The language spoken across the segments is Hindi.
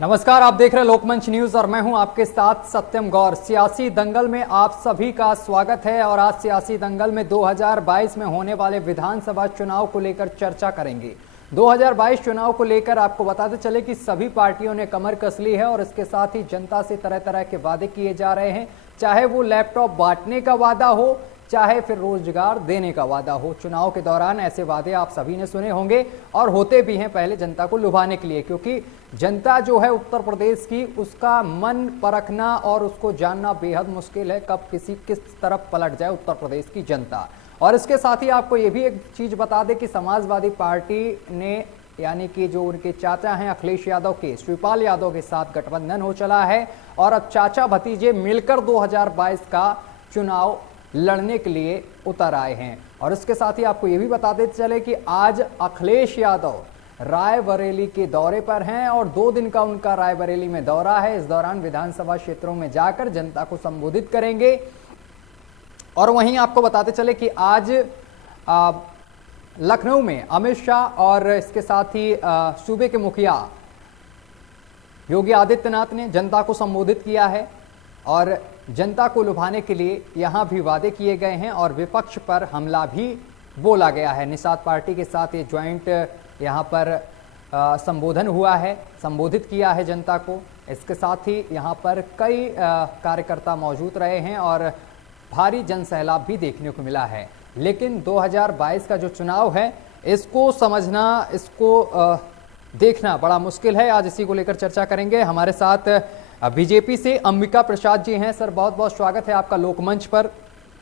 नमस्कार, आप देख रहे हैं लोकमंच न्यूज और मैं हूं आपके साथ सत्यम गौर। सियासी दंगल में आप सभी का स्वागत है और आज सियासी दंगल में 2022 में होने वाले विधानसभा चुनाव को लेकर चर्चा करेंगे। 2022 चुनाव को लेकर आपको बताते चले कि सभी पार्टियों ने कमर कस ली है और इसके साथ ही जनता से तरह तरह के वादे किए जा रहे हैं, चाहे वो लैपटॉप बांटने का वादा हो, चाहे फिर रोजगार देने का वादा हो। चुनाव के दौरान ऐसे वादे आप सभी ने सुने होंगे और होते भी हैं पहले जनता को लुभाने के लिए, क्योंकि जनता जो है उत्तर प्रदेश की, उसका मन परखना और उसको जानना बेहद मुश्किल है कब किस तरफ पलट जाए उत्तर प्रदेश की जनता। और इसके साथ ही आपको ये भी एक चीज बता दें कि समाजवादी पार्टी ने यानी कि जो उनके चाचा हैं अखिलेश यादव के, शिवपाल यादव के साथ गठबंधन हो चला है और अब चाचा भतीजे मिलकर 2022 का चुनाव लड़ने के लिए उतर आए हैं। और इसके साथ ही आपको ये भी बताते चले कि आज अखिलेश यादव रायबरेली के दौरे पर हैं और 2 दिन का उनका रायबरेली में दौरा है। इस दौरान विधानसभा क्षेत्रों में जाकर जनता को संबोधित करेंगे। और वहीं आपको बताते चले कि आज लखनऊ में अमित शाह और इसके साथ ही सूबे के मुखिया योगी आदित्यनाथ ने जनता को संबोधित किया है और जनता को लुभाने के लिए यहां भी वादे किए गए हैं और विपक्ष पर हमला भी बोला गया है। निषाद पार्टी के साथ ये ज्वाइंट यहां पर संबोधन हुआ है, संबोधित किया है जनता को। इसके साथ ही यहां पर कई कार्यकर्ता मौजूद रहे हैं और भारी जनसैलाब भी देखने को मिला है। लेकिन 2022 का जो चुनाव है, इसको समझना, इसको देखना बड़ा मुश्किल है। आज इसी को लेकर चर्चा करेंगे। हमारे साथ बीजेपी से अंबिका प्रसाद जी हैं। सर, बहुत बहुत स्वागत है आपका लोकमंच पर।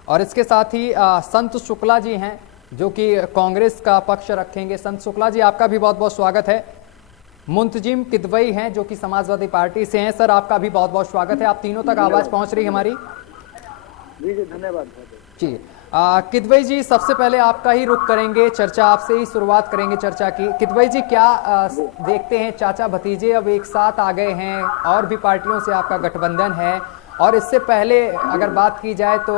और इसके साथ ही संत शुक्ला जी हैं जो कि कांग्रेस का पक्ष रखेंगे। संत शुक्ला जी, आपका भी बहुत बहुत स्वागत है। मुंतजिम किदवई हैं जो कि समाजवादी पार्टी से हैं। सर, आपका भी बहुत बहुत स्वागत है। आप तीनों तक आवाज पहुंच रही है हमारी? जी जी, धन्यवाद जी। किदवई जी, सबसे पहले आपका ही रुख करेंगे, चर्चा आपसे ही शुरुआत करेंगे चर्चा की। किदवई जी, क्या देखते हैं, चाचा भतीजे अब एक साथ आ गए हैं और भी पार्टियों से आपका गठबंधन है और इससे पहले अगर बात की जाए तो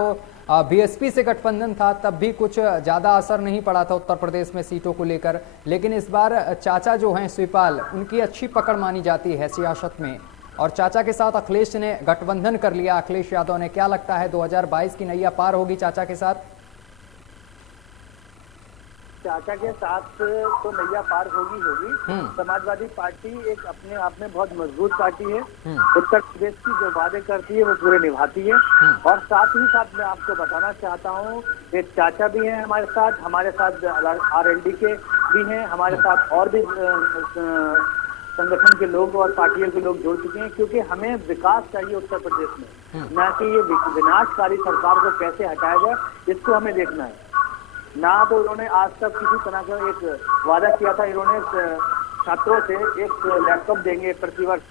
बीएसपी से गठबंधन था, तब भी कुछ ज़्यादा असर नहीं पड़ा था उत्तर प्रदेश में सीटों को लेकर। लेकिन इस बार चाचा जो हैं शिवपाल, उनकी अच्छी पकड़ मानी जाती है सियासत में और चाचा के साथ अखिलेश ने गठबंधन कर लिया, अखिलेश यादव ने। क्या लगता है 2022 की नैया पार होगी चाचा के साथ? चाचा के साथ तो नैया पार होगी। समाजवादी पार्टी एक अपने आप में बहुत मजबूत पार्टी है। उत्तर प्रदेश की जो वादे करती है वो पूरे निभाती है। और साथ ही साथ मैं आपको बताना चाहता हूँ कि चाचा भी हैं हमारे साथ आरएलडी के भी हैं, हमारे साथ और भी संगठन के लोग और पार्टियों के लोग जुड़ चुके हैं, क्योंकि हमें विकास चाहिए उत्तर प्रदेश में, न कि ये विनाशकारी सरकार को कैसे हटाया जाए, इसको हमें देखना है। ना तो उन्होंने आज तक किसी तरह का एक वादा किया था, इन्होंने छात्रों से एक लैपटॉप देंगे प्रतिवर्ष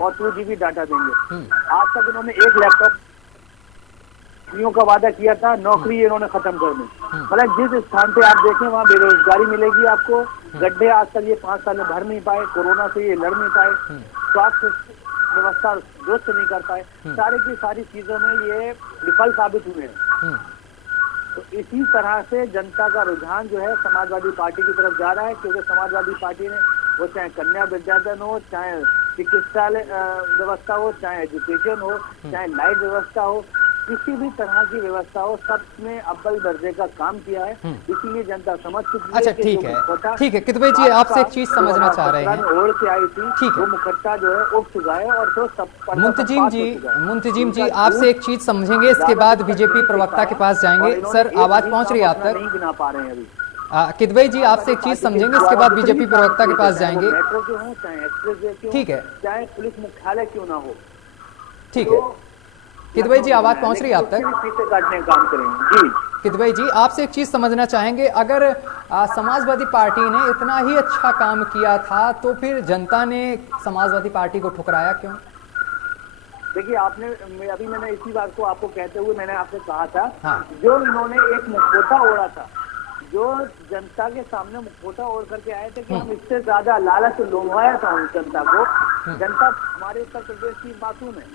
और 2 GB डाटा देंगे। आज तक इन्होंने एक लैपटॉप का वादा किया था, नौकरी इन्होंने खत्म कर दी। मतलब जिस स्थान पे आप देखें वहाँ बेरोजगारी मिलेगी आपको। गड्ढे आज तक ये 5 साल में भर नहीं पाए, कोरोना से ये लड़ नहीं पाए, स्वास्थ्य व्यवस्था दुरुस्त नहीं कर पाए, सारी की सारी चीजों में ये विफल साबित हुए हैं। तो इसी तरह से जनता का रुझान जो है समाजवादी पार्टी की तरफ जा रहा है, क्योंकि समाजवादी पार्टी ने, वो चाहे कन्या विद्याधन हो, चाहे चिकित्सा व्यवस्था हो, चाहे एजुकेशन हो, चाहे लाइट व्यवस्था हो, किसी भी तरह की व्यवस्था हो, सब में अव्वल दर्जे का काम किया है। इसीलिए जनता समझ चुकी है। अच्छा, ठीक है किदवई जी, आपसे एक चीज समझना चाह रहे हैं। ओढ़ के आई थी, ठीक है, वो मुखट्टा जो है उठ चुका है और तो सब। मुंतजिम जी, आपसे एक चीज समझेंगे, इसके बाद बीजेपी प्रवक्ता के पास जाएंगे। सर, आवाज पहुंच रही है आप तक? नहीं बना पा रहे हैं अभी। किदवई जी, आपसे एक चीज समझेंगे, इसके बाद बीजेपी प्रवक्ता के पास जाएंगे। मेट्रो क्यों हो, चाहे एक्सप्रेस क्यों, ठीक है, चाहे पुलिस मुख्यालय क्यों ना हो। ठीक है किदवई जी, आवाज पहुंच रही है आप तक? पीछे काटने का काम करेंगे। जी किदवई जी, आपसे एक चीज समझना चाहेंगे, अगर समाजवादी पार्टी ने इतना ही अच्छा काम किया था तो फिर जनता ने समाजवादी पार्टी को ठुकराया क्यों? देखिए, मैंने इसी बात को आपको कहते हुए मैंने आपसे कहा था। हाँ। जो इन्होंने एक मुखौटा ओढ़ा था, जो जनता के सामने मुखौटा ओढ़ करके आए थे कि हम इससे ज्यादा लालच लोभाया था उन जनता को। जनता हमारे उत्तर प्रदेश की मासूम है,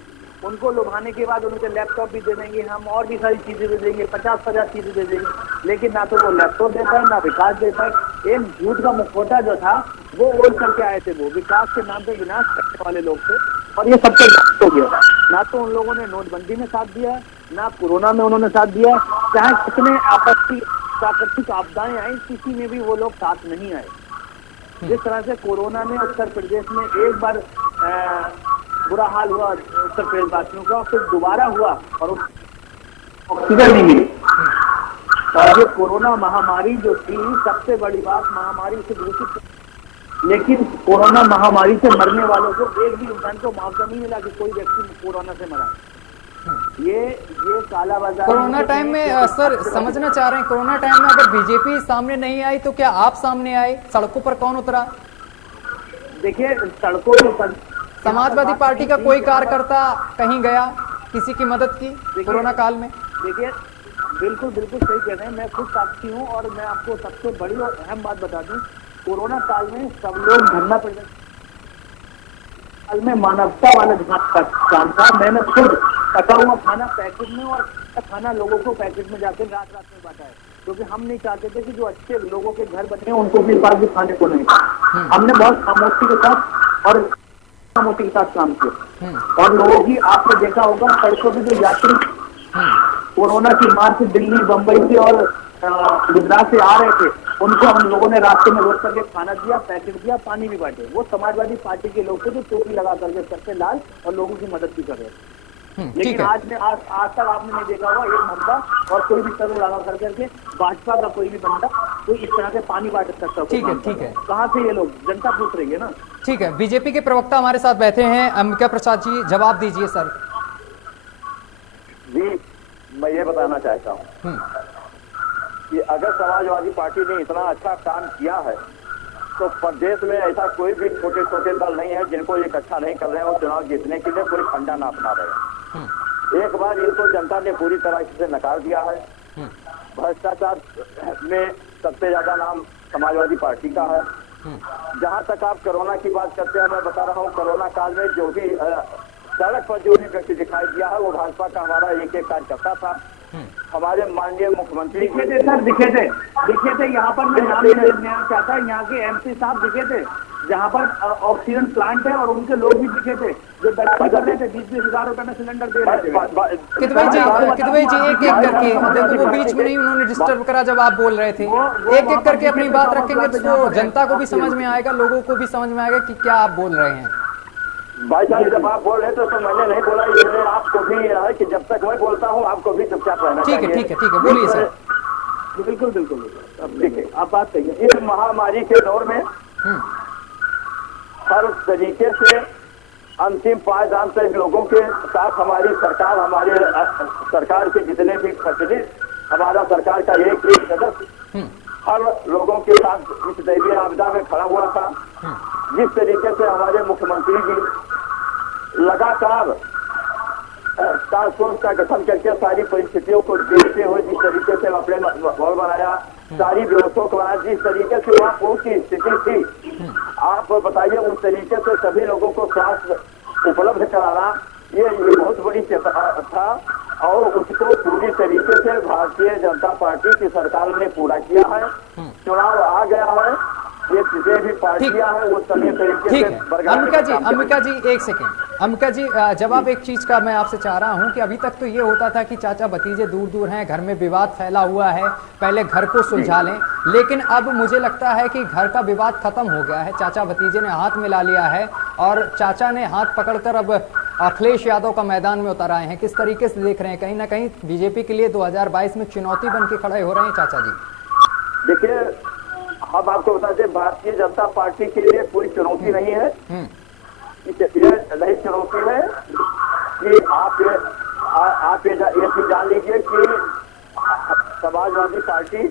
उनको लुभाने के बाद उनके लैपटॉप भी दे देंगे हम, और भी सारी चीजें दे देंगे, 50 चीजें दे देंगे, लेकिन ना तो वो लैपटॉप देता है ना विकास देता है। एक झूठ का मुखौटा जो था वो ओढ़ करके आए थे, वो विकास के नाम पे विनाश करने वाले लोग थे, और ये सबसे गलत हो गया। ना तो उन लोगों ने नोटबंदी में साथ दिया है, ना कोरोना में उन्होंने साथ दिया है, चाहे कितने प्राकृतिक आपदाएं आई किसी में भी वो लोग साथ नहीं आए। जिस तरह से कोरोना ने उत्तर प्रदेश में एक बार बुरा हाल हुआ उत्तर प्रदेश वासियों का, फिर दोबारा हुआ और ऑक्सीजन नहीं मिली। और ये कोरोना महामारी जो थी, सबसे बड़ी बात महामारी से घोषित, लेकिन कोरोना महामारी से मरने वालों को एक भी इंसान को मुआवजा नहीं मिला कि कोई व्यक्ति कोरोना से मरा। ये कालाबाजारी। कोरोना टाइम में सर समझना चाह रहे हैं, कोरोना टाइम में अगर बीजेपी सामने नहीं आई तो क्या आप सामने आए? सड़कों पर कौन उतरा? देखिए, सड़कों पर समाजवादी पार्टी का कोई कार्यकर्ता कहीं गया किसी की मदद की कोरोना काल में? देखिए, बिल्कुल सही कह रहे हैं, मैं खुद साक्षी हूँ। और मैं आपको सबसे बड़ी और अहम बात बता दूं, कोरोना काल में सब लोग धरना प्रदर्शन काल में मानवता वाला काम था। मैंने खुद पका हुआ खाना पैकेट में और खाना लोगों को पैकेट में जाकर रात में बांटा है, क्योंकि हम नहीं चाहते थे कि जो अच्छे लोगों के घर बने उनको भी पास भी खाने को नहीं। हमने बहुत खामोशी के साथ और मोटी के साथ काम किया। और लोगों की, आपने देखा होगा सड़कों पे जो यात्री कोरोना की मार से दिल्ली, बंबई से और गुजरात से आ रहे थे, उनको हम लोगों ने रास्ते में रोक करके खाना दिया, पैकेट दिया, पानी भी बांटे। वो समाजवादी पार्टी के लोग थे जो टोपी लगा करके सर पे लाल और लोगों की मदद भी कर रहे थे। लेकिन आज तक आपने नहीं देखा होगा एक बंदा और कोई भी सर लगा करके भाजपा का कोई भी बंदा कोई इस तरह से पानी बांट सकता। ठीक है। कहाँ से ये लोग, जनता पूछ रही है ना। ठीक है, बीजेपी के प्रवक्ता हमारे साथ बैठे हैं, अंबिका प्रसाद जी, जवाब दीजिए सर। जी, मैं ये बताना चाहता हूँ कि अगर समाजवादी पार्टी ने इतना अच्छा काम किया है तो प्रदेश में ऐसा कोई भी छोटे छोटे दल नहीं है जिनको इकट्ठा नहीं कर रहे हैं और चुनाव जीतने के लिए कोई फंडा ना अपना रहे। एक बार इनको जनता ने पूरी तरह से नकार दिया है। भ्रष्टाचार में सबसे ज्यादा नाम समाजवादी पार्टी का है। जहां तक आप कोरोना की बात करते हैं, मैं बता रहा हूँ कोरोना काल में जो भी सड़क पर जो भी व्यक्ति दिखाई दिया है वो भाजपा का हमारा एक कार्यकर्ता था। हमारे माननीय मुख्यमंत्री दिखे थे सर, दिखे थे यहाँ पर। मैं नाम लेना चाहता, यहाँ के एमपी साहब दिखे थे जहाँ पर ऑक्सीजन प्लांट है, और उनके लोग भी दिखे थे जो दलाली कर रहे थे, 20-20 हजार रुपए में सिलेंडर दे रहे थे। कितवे जी एक करके देखो, वो बीच में नहीं उन्होंने डिस्टर्ब करा जब आप बोल रहे थे। एक करके अपनी बात रखेंगे तो जनता को भी समझ में आएगा, लोगों को भी समझ में आएगा कि क्या आप बोल रहे हैं। भाई साहब, जब आप बोल रहे थे तो मैंने नहीं बोला, इसलिए आपको भी है कि जब तक मैं बोलता हूँ आपको भी चुपचाप रहना चाहिए। ठीक है, बोलिए सर। बिल्कुल देखिए, आप बात कहिए। इस महामारी के दौर में हर तरीके से अंतिम पायदान तक लोगों के साथ हमारी सरकार के जितने भी प्रतिनिधि, हमारा सरकार का एक सदस्य हर लोगों के साथ इस दैवीय आपदा में खड़ा हुआ था। जिस तरीके से हमारे मुख्यमंत्री जी लगातार टास्क फोर्स का गठन करके सारी परिस्थितियों को देखते हुए जिस तरीके से अपने माहौल बनाया, सारी व्यवस्थाओं को बनाया, जिस तरीके से वहाँ पहुंची स्थिति थी, आप बताइए उस तरीके से सभी लोगों को स्वास्थ्य उपलब्ध कराना ये बहुत बड़ी था। और उसको पूरी तरीके से भारतीय जनता पार्टी की सरकार ने पूरा किया है। चुनाव आ गया है, ये जितने भी पार्टियां हैं वो सभी तरीके से। अंबिका जी एक सेकेंड। अंबिका जी, जवाब एक चीज का मैं आपसे चाह रहा हूं कि अभी तक तो ये होता था कि चाचा भतीजे दूर दूर हैं, घर में विवाद फैला हुआ है, पहले घर को सुलझा लें, लेकिन अब मुझे लगता है कि घर का विवाद खत्म हो गया है। चाचा भतीजे ने हाथ मिला लिया है और चाचा ने हाथ पकड़कर अब अखिलेश यादव का मैदान में उतर आए हैं। किस तरीके से देख रहे हैं? कहीं ना कहीं बीजेपी के लिए 2022 में चुनौती बन के खड़े हो रहे हैं चाचा जी। देखिए, हम आपको बता दें, भारतीय जनता पार्टी के लिए कोई चुनौती नहीं है। ये नई चुनौती है कि आप ये चीज जान लीजिए कि समाजवादी पार्टी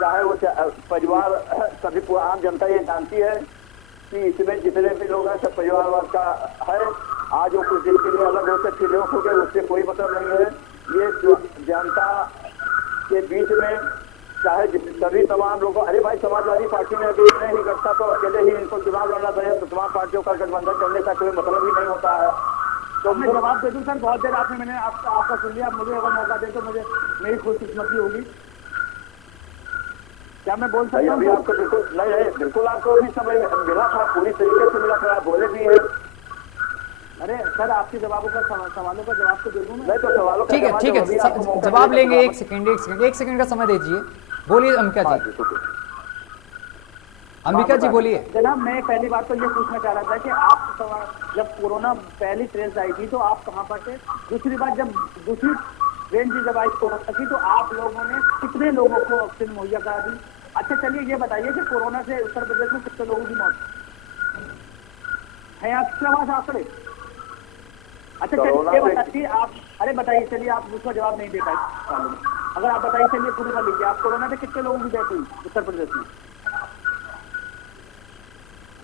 चाहे वो परिवार, सभी आम जनता ये जानती है कि इसमें जितने भी लोग हैं सब परिवारवाद का है। आज वो कुछ दिन के लिए अलग होकर फिर हो गए, उससे कोई मतलब नहीं है। ये जनता के बीच में चाहे सभी तमाम लोगों, अरे भाई समाजवादी पार्टी में अभी इतने ही करता तो अकेले ही इनको चुनाव लड़ना चाहिए, तो तमाम पार्टियों का गठबंधन करने का कोई मतलब ही नहीं होता है। तो मैं जवाब दे दूं सर, बहुत देर आपने मैंने आपका सुन लिया, मुझे अगर मौका दे तो मुझे मेरी खुशकिस्मती होगी। क्या मैं बोल सकता अभी हूँ? आपको बिल्कुल नहीं, बिल्कुल आपको भी समय मिला था, पूरी तरीके से मिला था, आप बोले भी है। अरे सर, आपके जवाबों का सवालों का जवाब तो दे दूं मैं। नहीं तो सवालों का ठीक है, ठीक है, जवाब लेंगे। एक सेकंड का समय दीजिए। बोलिए अंबिका जी। अंबिका जी बोलिए। जनाब, मैं पहली बात तो ये पूछना चाह रहा था कि आप जब कोरोना पहली ट्रेन आई थी तो आप कहाँ पर थे? दूसरी बात, जब दूसरी ट्रेन की जब आई कोरोना की तो आप लोगों ने कितने लोगों को ऑक्सीजन मुहैया करा दी? अच्छा चलिए ये बताइए कि कोरोना से उत्तर प्रदेश में कितने लोगों की मौत है? आपके पास आंकड़े? अच्छा चलिए बताइए आप, अरे बताइए, चलिए आप उसका जवाब नहीं दे पाए। अगर आप बताइए, चलिए पूरी कर लीजिए, आप कोरोना से कितने लोगों की डेथ हुई उत्तर प्रदेश में?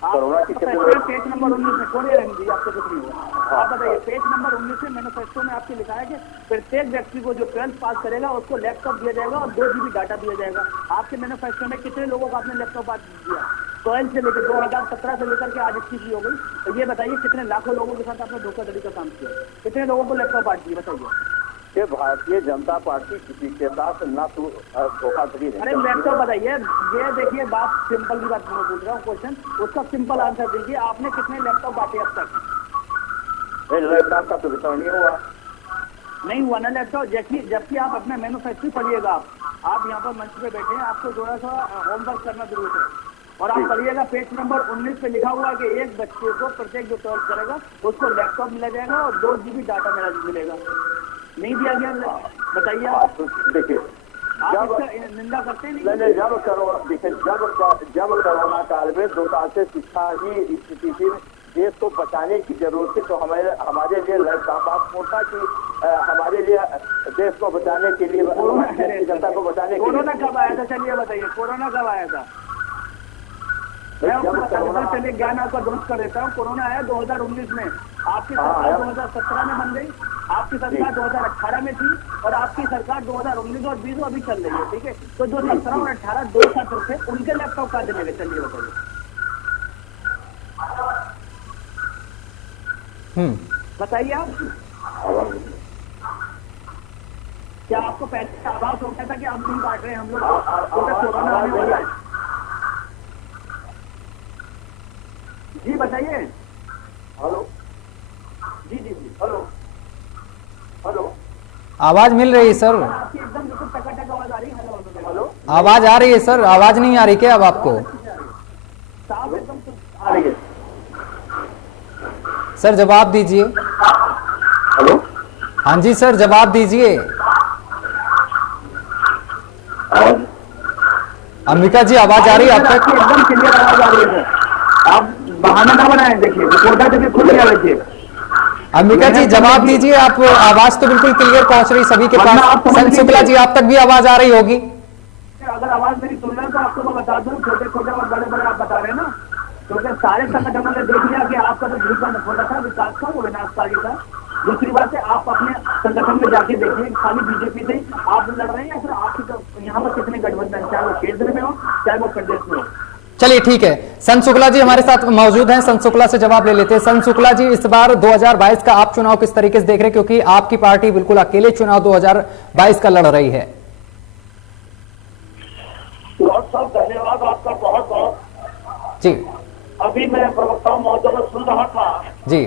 पेज नंबर 19 में छोड़िए रहेंगे, आपको कुछ नहीं होगा। आप बताइए, पेज नंबर 19 में मैनिफेस्टो में आपके लिखा है कि प्रत्येक व्यक्ति को जो 12th पास करेगा उसको लैपटॉप दिया जाएगा और 2 GB डाटा दिया जाएगा। आपके मैनिफेस्टो में कितने लोगों को आपने लैपटॉप दिया? 12 से लेकर 2017 से लेकर के आज 21 हो गई, तो ये बताइए कितने लाखों लोगों के साथ आपने धोखाधड़ी का काम किया? कितने लोगों को लैपटॉप बांट दिए बताइए? कि भारतीय जनता पार्टी किसी के साथ ना तो धोखाधड़ी नहीं। अरे लैपटॉप बताइए, ये देखिए बात सिंपल की बात मैं पूछ रहा हूँ, क्वेश्चन उसका सिंपल आंसर दीजिए। आपने कितने लैपटॉप बांटे अब तक? लैपटॉप का तो वितरण नहीं हुआ। नहीं हुआ ना लैपटॉप, जबकि आप अपना मैन्युफैक्चरिंग पढ़िएगा। आप यहाँ पर मंच पे बैठे हैं, आपको थोड़ा सा होमवर्क करना जरूरत है। और आप पढ़िएगा, पेज नंबर 19 पे लिखा हुआ है कि एक बच्चे को प्रत्येक जो 12th करेगा उसको लैपटॉप मिला जाएगा और 2 GB डाटा मिलेगा। नहीं दिया गया, बताइए आप। देखिए, आप निंदा करते नहीं? जब कोरोना काल में 2 साल से शिक्षा ही स्थिति थी, देश को बचाने की जरूरत थी, तो हमारे लिए लैपटॉप आप था कि हमारे लिए देश को बचाने के लिए, जनता को बचाने के लिए। कोरोना कब आया था? चलिए बताइए, कोरोना कब आया था? चलिए ज्ञान आपका दुरुस्त कर देता हूँ। कोरोना आया 2019 में, आपकी सरकार 2017 में बन गई, आपकी सरकार 2018 में थी और आपकी सरकार 2019 और 20 अभी चल रही है, ठीक है? तो जो 17 और 18 2 छात्र थे उनके लैपटॉप कहाँ चले गए? चलिए बताइए आप। क्या आपको पहले का आभास हो गया था कि आप नहीं बांट रहे हैं हम लोग? कोरोना आने वाला है। जी बताइए। हेलो जी जी जी, हेलो हेलो, आवाज मिल रही है सर? आपकी एकदम बिल्कुल टकाटक आवाज आ रही है। हेलो, आवाज आ रही है सर? आवाज नहीं आ रही क्या अब आपको? साफ एकदम आ रही है। सर जवाब दीजिए। हेलो, हाँ जी सर, जवाब दीजिए। अंबिका जी आवाज आ रही है अब तक? एकदम क्लियर आवाज आ रही है सर, आप बहाना ना बनाए। देखिए रिकॉर्डर देखिए, खुद नहीं देखिए। अंबिका जी जवाब दीजिए। आप आवाज तो बिल्कुल क्लियर पहुंच रही सभी के पास। सन शुक्ला जी आप तक भी आवाज आ रही होगी? अगर आवाज मेरी सुन रहे हैं तो आपको मैं बता दूं, छोटे छोटे और बड़े बड़े आप बता रहे हैं ना, क्योंकि सारे संगठनों ने देख लिया कि आपका तो दूसरा नफोटा था, विकास का, वो विनाशकारी था। दूसरी बात है, आप अपने संगठन में जाके देखिए, खाली बीजेपी से आप लड़ रहे हैं या फिर आपकी तो यहाँ पर कितने गठबंधन, चाहे वो केंद्र में हो चाहे वो प्रदेश में हो। चलिए ठीक है, सन शुक्ला जी हमारे साथ मौजूद हैं, सन शुक्ला से जवाब ले लेते हैं। सन शुक्ला जी, इस बार 2022 का आप चुनाव किस तरीके से देख रहे हैं, क्योंकि आपकी पार्टी बिल्कुल अकेले चुनाव 2022 का लड़ रही है? बहुत बहुत धन्यवाद आपका, बहुत बहुत जी। अभी मैं प्रवक्ताओं महोदय को सुन रहा था जी।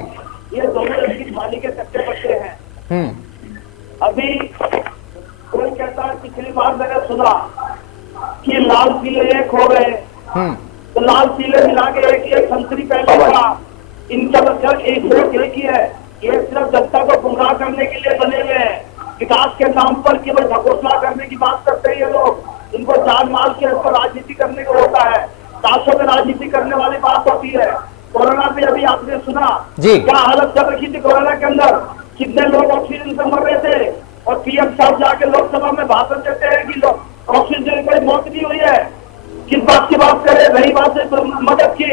ये दोनों इसकी थाली के कच्चे पक्के हैं। अभी कोई कहता है, पिछली बार मैंने सुना कि लाल पीले एक हो गए, तो लाल पीले मिला के एक संतरी पहले था। इनका मतलब एक ही है, ये सिर्फ जनता को गुमराह करने के लिए बने हुए हैं। विकास के नाम पर केवल घोषणा करने की बात करते हैं ये लोग। इनको जान माल के ऊपर राजनीति करने को होता है, ताशों में राजनीति करने वाली बात होती है। कोरोना में अभी आपने सुना क्या हालत चल रही थी कोरोना के अंदर, कितने लोग ऑक्सीजन से मर रहे थे, और पीएम साहब जाके लोकसभा में भाषण देते हैं कि ऑक्सीजन की मौत नहीं हुई है। किस बात की बात करें? रही बात है तो मदद की,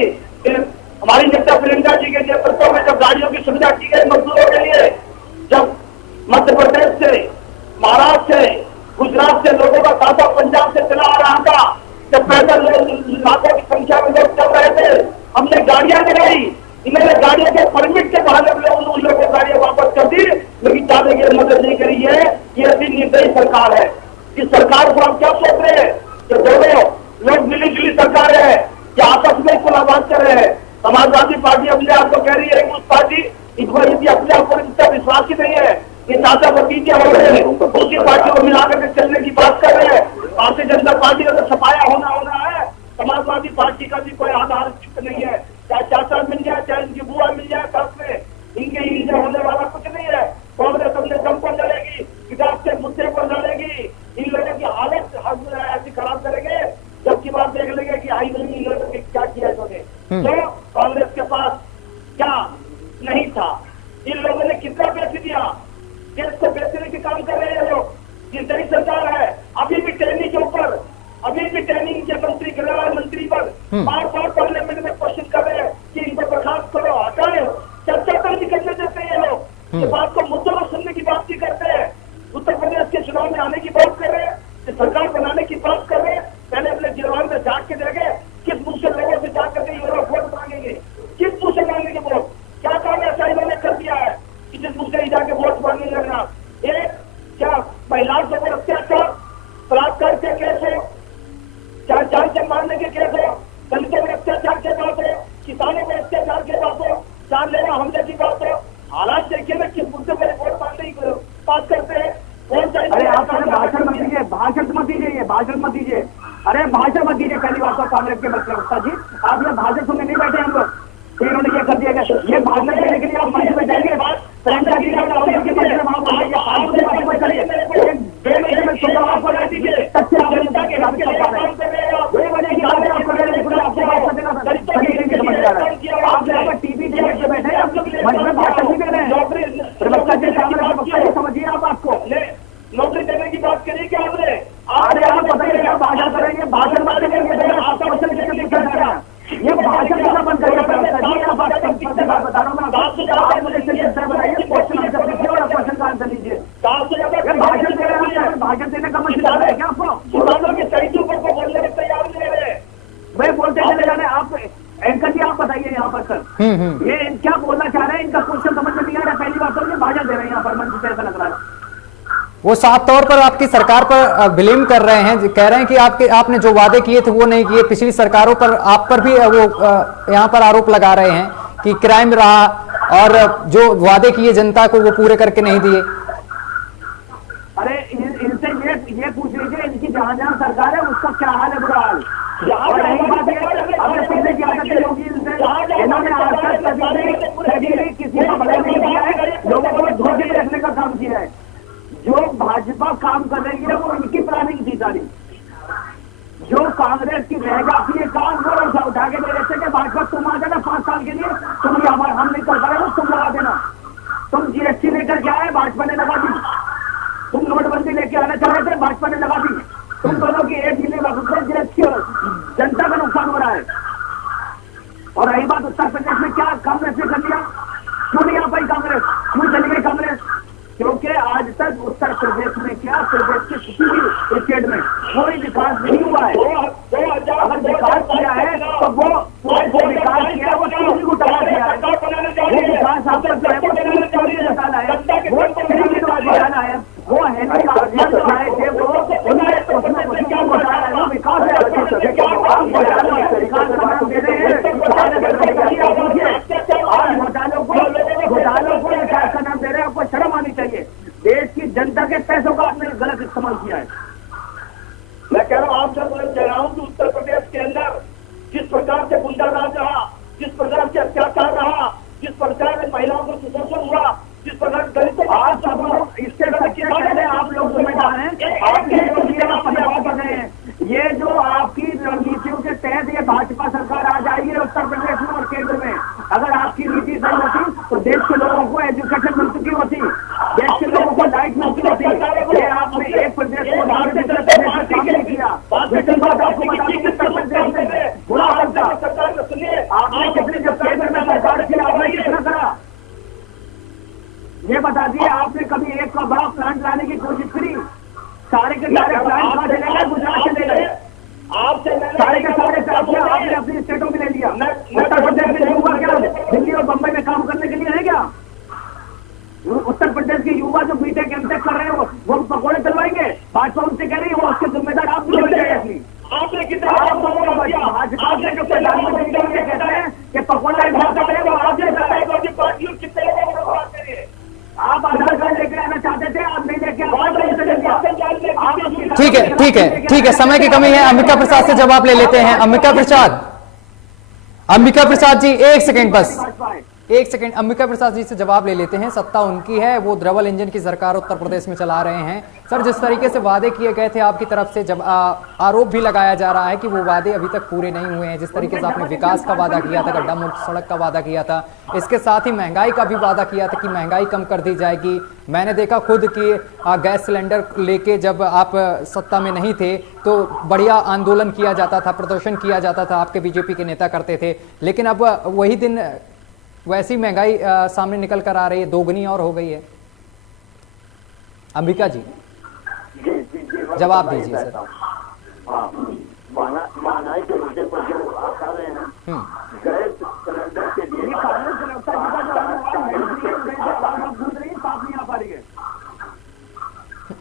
हमारी नेता प्रियंका जी के नेतृत्व में जब गाड़ियों की सुविधा की गई मजदूरों के लिए, जब मध्य प्रदेश से, महाराष्ट्र से, गुजरात से लोगों का खाता पंजाब से चला आ रहा था, जब पैदल लाखों की संख्या में लोग चल रहे थे, हमने गाड़ियां गिराई। इन्होंने गाड़ियों के परमिट के बहाने उन लोगों को गाड़ियां सरकार को हम क्या सोच रहे हैं कि दोनों लोग मिली जुली सरकार है कि आपस में इसको आवाज कर रहे हैं। समाजवादी पार्टी अपने आप को कह रही है उस पार्टी इसको यदि अपने आप पर इतना विश्वास ही नहीं है कि चाचा भतीजे हो रहे हैं दूसरी पार्टी को मिलाकर के चलने की बात कर रहे हैं। भारतीय जनता पार्टी का तो सफाया होना है, समाजवादी पार्टी का भी कोई आधार नहीं है। चाहे चाचा मिल जाए चाहे इनकी बुआ मिल जाए साथ में, इनसे होने वाला कुछ नहीं है। कांग्रेस अपने दम पर लड़ेगी, विकास के मुद्दे पर लड़ेगी, इन लोगों की हालत ऐसी खराब करेंगे जबकि बात देख लेंगे कि आई नहीं इन लोगों ने क्या किया इन्होंने। तो कांग्रेस के पास क्या नहीं था, इन लोगों ने कितना बेच दिया, देश को बेचने के काम कर रहे हैं लोग। ये नई सरकार है, अभी भी ट्रेनिंग के ऊपर, अभी भी ट्रेनिंग के मंत्री गृह मंत्री पर बार बार पार्लियामेंट में क्वेश्चन कर रहे हैं कि इनको बर्खास्त करो, हटाए, चर्चा कर निकलने देते हैं लोग। ये बात को मुद्दों पर सुनने की बात नहीं करते हैं। उत्तर प्रदेश के चुनाव में आने की बात कर रहे हैं, सरकार बनाने की बात कर रहे हैं। पहले अपने जिलवान में जाग के देखे किस मुंह से लोगों से जाग करके ये लोग वोट मांगेंगे, किस मुंह से मांगेंगे वोट। क्या काम ऐसा इन्होंने कर दिया है कि जिस मुंह से ही जाके वोट मांगने लगना। एक क्या महिलाओं के ऊपर अत्याचार, बलात्कार के केस हो, चाहे जान से मारने के केस हो, दलितों में अत्याचार के बात हो, किसानों में अत्याचार के बात हो, जान लेना हमले की बात हो। हालात देखिए ना किस मुद्दे पर वोट मांगने की बात करते हैं। अरे आप भाषण मत दीजिए, भाषण मत दीजिए, ये भाषण मत दीजिए, अरे भाषण मत दीजिए। पहली बात तो कांग्रेस के बच्चे उत्तर जी, आप ये भाषण सुनने नहीं बैठे हम लोग, फिर उन्होंने ये कर दिया। ये भाषण देने के लिए आप मंच में जाएंगे, टीवी बैठे मंच में भाषण नहीं दे रहे हैं। प्रवक्ता के सामने समझिए आप, आपको नौकरी देने की बात करिए क्या आपने? अरे आप बताइए क्या भाषण करेंगे, भाषण बात करेंगे, आपका क्वेश्चन कैसे पूछा जा रहा है? ये भाषण कैसा बंद करिए प्रवक्ता जी, आप बता रहा हूँ मैं, आप मुझे सेंटर बनाइए, क्वेश्चन आंसर लीजिए और क्वेश्चन का आंसर लीजिए। भाषण दे रहे हैं, भाषण देने का मन है क्या आपको? किसानों के शहीदों पर बोलने में तैयार नहीं रहे, वही बोलते चले जाने। आप एंकर जी आप बताइए यहाँ पर सर, ये क्या बोलना चाह रहे हैं, इनका क्वेश्चन समझ में नहीं आ रहा। पहली बात तो ये भाषण दे रहे हैं यहाँ पर मंच से, ऐसा लग रहा है वो साफ तौर पर आपकी सरकार पर ब्लेम कर रहे हैं, कह रहे हैं कि आपने जो वादे किए थे वो नहीं किए। पिछली सरकारों पर आप पर भी वो यहाँ पर आरोप लगा रहे हैं कि क्राइम रहा और जो वादे किए जनता को वो पूरे करके नहीं दिए। अरे इनसे ये पूछ लीजिए, इनकी जहां जहां सरकार है उसका क्या हाल है, बुरा हाल। और रही बात ये पीछे की आदतें होगी इनसे, इन्होंने आज तक कभी किसी का भला नहीं किया है, लोगों को धोखे में रखने का काम किया है। जो भाजपा काम कर रही है वो इनकी प्लानिंग थी सारी। जो कांग्रेस की रह जाती है काम वो उठा के दे देते कि भाजपा तुम आ जाना 5 साल के लिए, तुम हम नहीं कर पाए, तुम लगा देना। तुम जीएसटी लेकर क्या है, भाजपा ने लगा दी। तुम नोटबंदी लेके आना चाह रहे थे, भाजपा ने लगा दी। तुम दोनों की 1 मिलियन रुपए जीएसटी जनता का नुकसान हो रहा है। और रही बात उत्तर प्रदेश में, क्या कांग्रेस ने कर दिया? क्यों नहीं आ पाई कांग्रेस, क्यों चली गई कांग्रेस? क्योंकि आज तक उत्तर प्रदेश में क्या, प्रदेश के किसी भी स्टेट में कोई विकास नहीं हुआ है। अगर विकास किया है तो वो विकास किया है वो किसी को टका किया है। वो विकास आप तक जो है वो बताना है, वो बताना है, वो है आए थे वो उसमें क्या बता रहा है, वो विकास है। विकास का नाम दे रहे हैं, घोटालों को विकास का नाम दे रहे हैं। आपको शर्म आनी चाहिए, देश की जनता के पैसों का आपने गलत इस्तेमाल किया है। मैं कह रहा हूँ, आप सब कह रहा हूँ कि उत्तर प्रदेश के अंदर जिस प्रकार से गुंडाराज रहा, जिस प्रकार से अत्याचार रहा, जिस प्रकार से महिलाओं को शोषण हुआ, जिस प्रकार दलितों आप सब लोग इससे पहले आप लोग जिम्मेदार हैं, आपके पदभार कर रहे हैं। ये जो आपकी रणनीतियों के तहत ये भाजपा सरकार आ जाएगी उत्तर प्रदेश में और केंद्र में, अगर आपकी नीति सही होती तो देश के लोगों को एजुकेशन मिल चुकी होती, देश के लोगों को लाइट मिल चुकी होती। ये आपने एक प्रदेश को काम नहीं किया। लेकिन बात आपको बता दूं, उत्तर प्रदेश में बुरा हाल था। आपने कितने जब केंद्र में सरकार की आपने कितना करा, ये बता दिए। आपने कभी एक का बड़ा प्लांट लाने की कोशिश करी? सारे के सारे प्लांट कहाँ चले गए? गुजरात चले गए। सारे के सारे आपने अपनी स्टेटों में ले लिया। उत्तर प्रदेश में युवा क्या दिल्ली और बम्बई में काम करने के लिए है क्या? उत्तर प्रदेश के युवा जो बीटेक एमटेक कर रहे हैं वो पकौड़े चलवाएंगे? भाजपा उनसे कह रही है, वो उसके जिम्मेदार आप भी हो जाएगी। आपने कितने भाजपा के जो प्रधानमंत्री कहते हैं कि पकौड़ा आपने पार्टियों कितने लोगों को बात करिए। आप आधार कार्ड लेकर आना चाहते थे, आप नहीं लेके ठीक है, ठीक है, ठीक है, समय की कमी है। अंबिका प्रसाद से जवाब ले लेते हैं। अंबिका प्रसाद जी, एक सेकंड बस, एक सेकंड। अंबिका प्रसाद जी से जवाब ले लेते हैं। सत्ता उनकी है, वो डबल इंजन की सरकार उत्तर प्रदेश में चला रहे हैं। सर, जिस तरीके से वादे किए गए थे आपकी तरफ से, जब आरोप भी लगाया जा रहा है कि वो वादे अभी तक पूरे नहीं हुए हैं। जिस तरीके से आपने विकास का वादा किया था, गड्ढा मुक्त सड़क का वादा किया था, इसके साथ ही महंगाई का भी वादा किया था कि महंगाई कम कर दी जाएगी। मैंने देखा खुद कि गैस सिलेंडर लेके जब आप सत्ता में नहीं थे तो बढ़िया आंदोलन किया जाता था, प्रदर्शन किया जाता था, आपके बीजेपी के नेता करते थे। लेकिन अब वही दिन वैसी महंगाई सामने निकल कर आ रही है, दोगुनी और हो गई है। अंबिका जी, जवाब दीजिए सर। महंगाई के मुद्दे पर जो आप कह रहे हैं, गैस सिलेंडर के लिए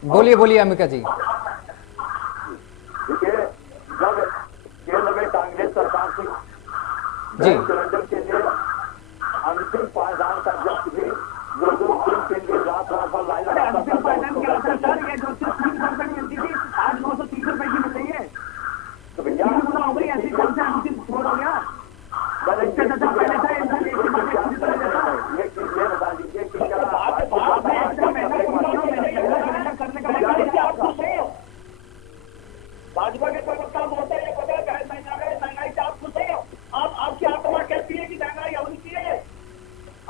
बोलिए बोलिए अंबिका जी। देखिए, जब केंद्र में कांग्रेस सरकार थी, जी, सिलेंडर के लिए अंतिम पायदान का जब भी जो 2-3 दिन रात भर लाइन अंतिम पायदान क्या होता है सर? ये जो 300 रुपए की मिलती थी, आज 930 रुपए की मिल रही है। तो भैया गुना हो गई, ऐसी कौन सा अंतिम छोड़ हो गया? इससे ज्यादा पहले था, इंसान एक ही बात है, किसी तरह देता है। ये चीज ये बता दीजिए कि क्या भाजपा के प्रवक्ता महोदय ये पता है महंगाई से आप खुश हो? आप आपकी आत्मा कहती है कि महंगाई होनी चाहिए।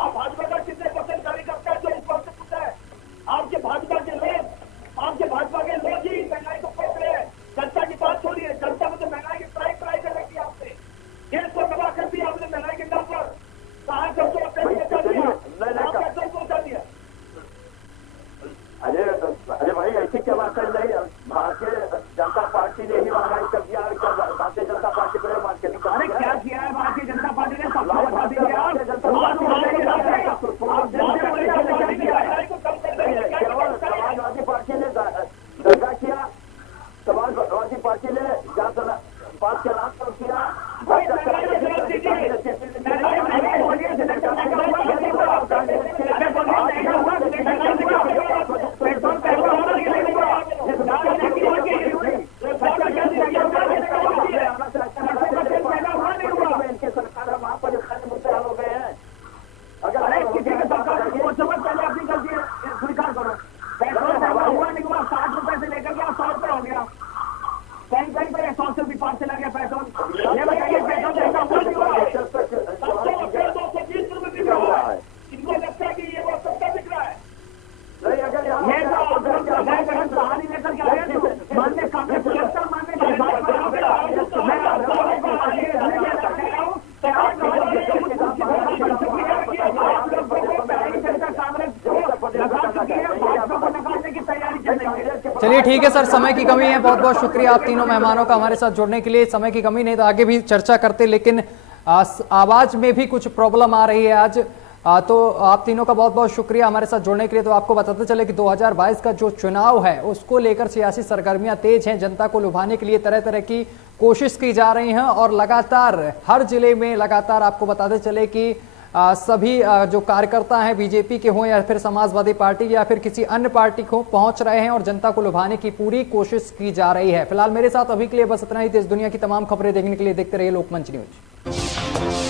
आप भाजपा का कितने % कार्यकर्ता है जो इस पर से खुश है? आपके भाजपा के लोग ही महंगाई को पकड़ रहे हैं। जनता की बात छोड़िए, जनता में तो महंगाई की ट्राई कर रखी है आपने। देश को तबाह कर दिया आपने महंगाई के नाम पर। कहाँ सबको पहुंचा दिया। अरे भाई, ऐसी क्या बात कर रही है? भारतीय जनता पार्टी ने ही महंगाई कर दिया। भारतीय जनता पार्टी को मार्केटिंग अरे क्या किया है भारतीय जनता पार्टी ने? सबको बता दीजिए आप। समाजवादी पार्टी ने दंगा किया, समाजवादी पार्टी ने बात के नाम पर किया। चलिए ठीक है सर, समय की कमी है। बहुत बहुत शुक्रिया आप तीनों मेहमानों का हमारे साथ जुड़ने के लिए। समय की कमी नहीं तो आगे भी चर्चा करते, लेकिन आवाज में भी कुछ प्रॉब्लम आ रही है आज। तो आप तीनों का बहुत बहुत शुक्रिया हमारे साथ जुड़ने के लिए। तो आपको बताते चले कि 2022 का जो चुनाव है उसको लेकर सियासी सरगर्मियां तेज हैं। जनता को लुभाने के लिए तरह तरह की कोशिश की जा रही हैं और लगातार हर जिले में लगातार आपको बताते चले कि सभी जो कार्यकर्ता हैं बीजेपी के हों या फिर समाजवादी पार्टी या फिर किसी अन्य पार्टी को पहुंच रहे हैं और जनता को लुभाने की पूरी कोशिश की जा रही है। फिलहाल मेरे साथ अभी के लिए बस इतना ही। देश दुनिया की तमाम खबरें देखने के लिए देखते रहिए लोकमंच न्यूज।